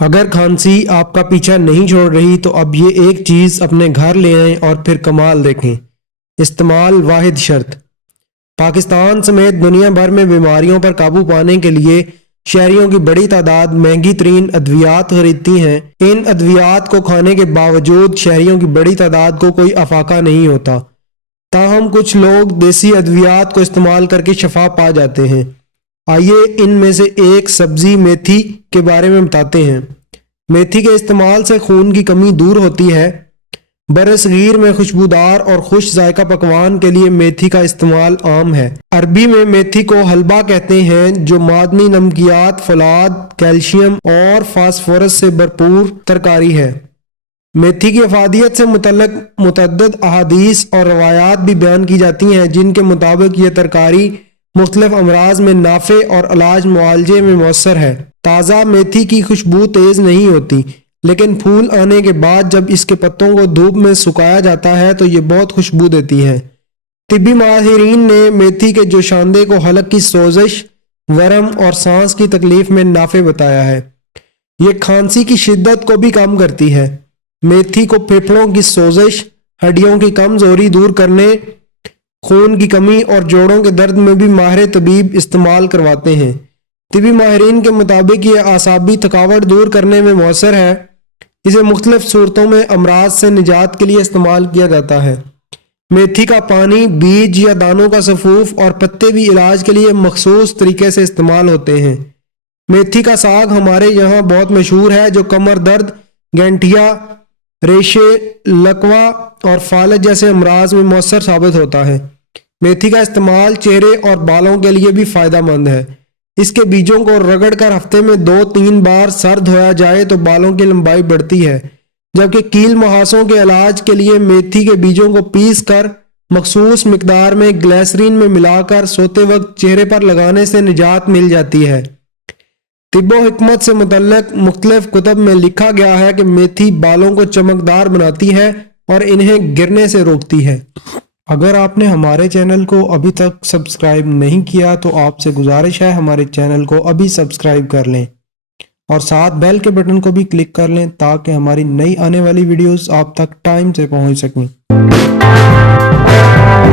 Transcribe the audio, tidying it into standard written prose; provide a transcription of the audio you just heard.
اگر کھانسی آپ کا پیچھا نہیں چھوڑ رہی تو اب یہ ایک چیز اپنے گھر لے آئیں اور پھر کمال دیکھیں۔ استعمال واحد شرط۔ پاکستان سمیت دنیا بھر میں بیماریوں پر قابو پانے کے لیے شہریوں کی بڑی تعداد مہنگی ترین ادویات خریدتی ہیں۔ ان ادویات کو کھانے کے باوجود شہریوں کی بڑی تعداد کو کوئی افاقہ نہیں ہوتا، تاہم کچھ لوگ دیسی ادویات کو استعمال کر کے شفا پا جاتے ہیں۔ آئیے ان میں سے ایک سبزی میتھی کے بارے میں بتاتے ہیں۔ میتھی کے استعمال سے خون کی کمی دور ہوتی ہے۔ برصغیر میں خوشبودار اور خوش ذائقہ پکوان کے لیے میتھی کا استعمال عام ہے۔ عربی میں میتھی کو حلبہ کہتے ہیں، جو معدنی نمکیات، فولاد، کیلشیم اور فاسفورس سے بھرپور ترکاری ہے۔ میتھی کی افادیت سے متعلق متعدد احادیث اور روایات بھی بیان کی جاتی ہیں، جن کے مطابق یہ ترکاری مختلف امراض میں نافع اور علاج معالجے میں مؤثر ہے۔ تازہ میتھی کی خوشبو تیز نہیں ہوتی، لیکن پھول آنے کے بعد جب اس کے پتوں کو دھوپ میں سکھایا جاتا ہے تو یہ بہت خوشبو دیتی ہے۔ طبی ماہرین نے میتھی کے جوشاندے کو حلق کی سوزش، ورم اور سانس کی تکلیف میں نافع بتایا ہے۔ یہ کھانسی کی شدت کو بھی کم کرتی ہے۔ میتھی کو پھیپھڑوں کی سوزش، ہڈیوں کی کمزوری دور کرنے، خون کی کمی اور جوڑوں کے درد میں بھی ماہر طبیب استعمال کرواتے ہیں۔ طبی ماہرین کے مطابق یہ اعصابی تھکاوٹ دور کرنے میں مؤثر ہے۔ اسے مختلف صورتوں میں امراض سے نجات کے لیے استعمال کیا جاتا ہے۔ میتھی کا پانی، بیج یا دانوں کا سفوف اور پتے بھی علاج کے لیے مخصوص طریقے سے استعمال ہوتے ہیں۔ میتھی کا ساگ ہمارے یہاں بہت مشہور ہے، جو کمر درد، گینٹھیا، ریشے، لکوہ اور فالج جیسے امراض میں مؤثر ثابت ہوتا ہے۔ میتھی کا استعمال چہرے اور بالوں کے لیے بھی فائدہ مند ہے۔ اس کے بیجوں کو رگڑ کر ہفتے میں 2-3 بار سر دھویا جائے تو بالوں کی لمبائی بڑھتی ہے، جبکہ کیل مہاسوں کے علاج کے لیے میتھی کے بیجوں کو پیس کر مخصوص مقدار میں گلیسرین میں ملا کر سوتے وقت چہرے پر لگانے سے نجات مل جاتی ہے۔ طب و حکمت سے متعلق مختلف کتب میں لکھا گیا ہے کہ میتھی بالوں کو چمکدار بناتی ہے اور انہیں گرنے سے روکتی ہے۔ اگر آپ نے ہمارے چینل کو ابھی تک سبسکرائب نہیں کیا تو آپ سے گزارش ہے ہمارے چینل کو ابھی سبسکرائب کر لیں اور ساتھ بیل کے بٹن کو بھی کلک کر لیں تاکہ ہماری نئی آنے والی ویڈیوز آپ تک ٹائم سے پہنچ سکیں۔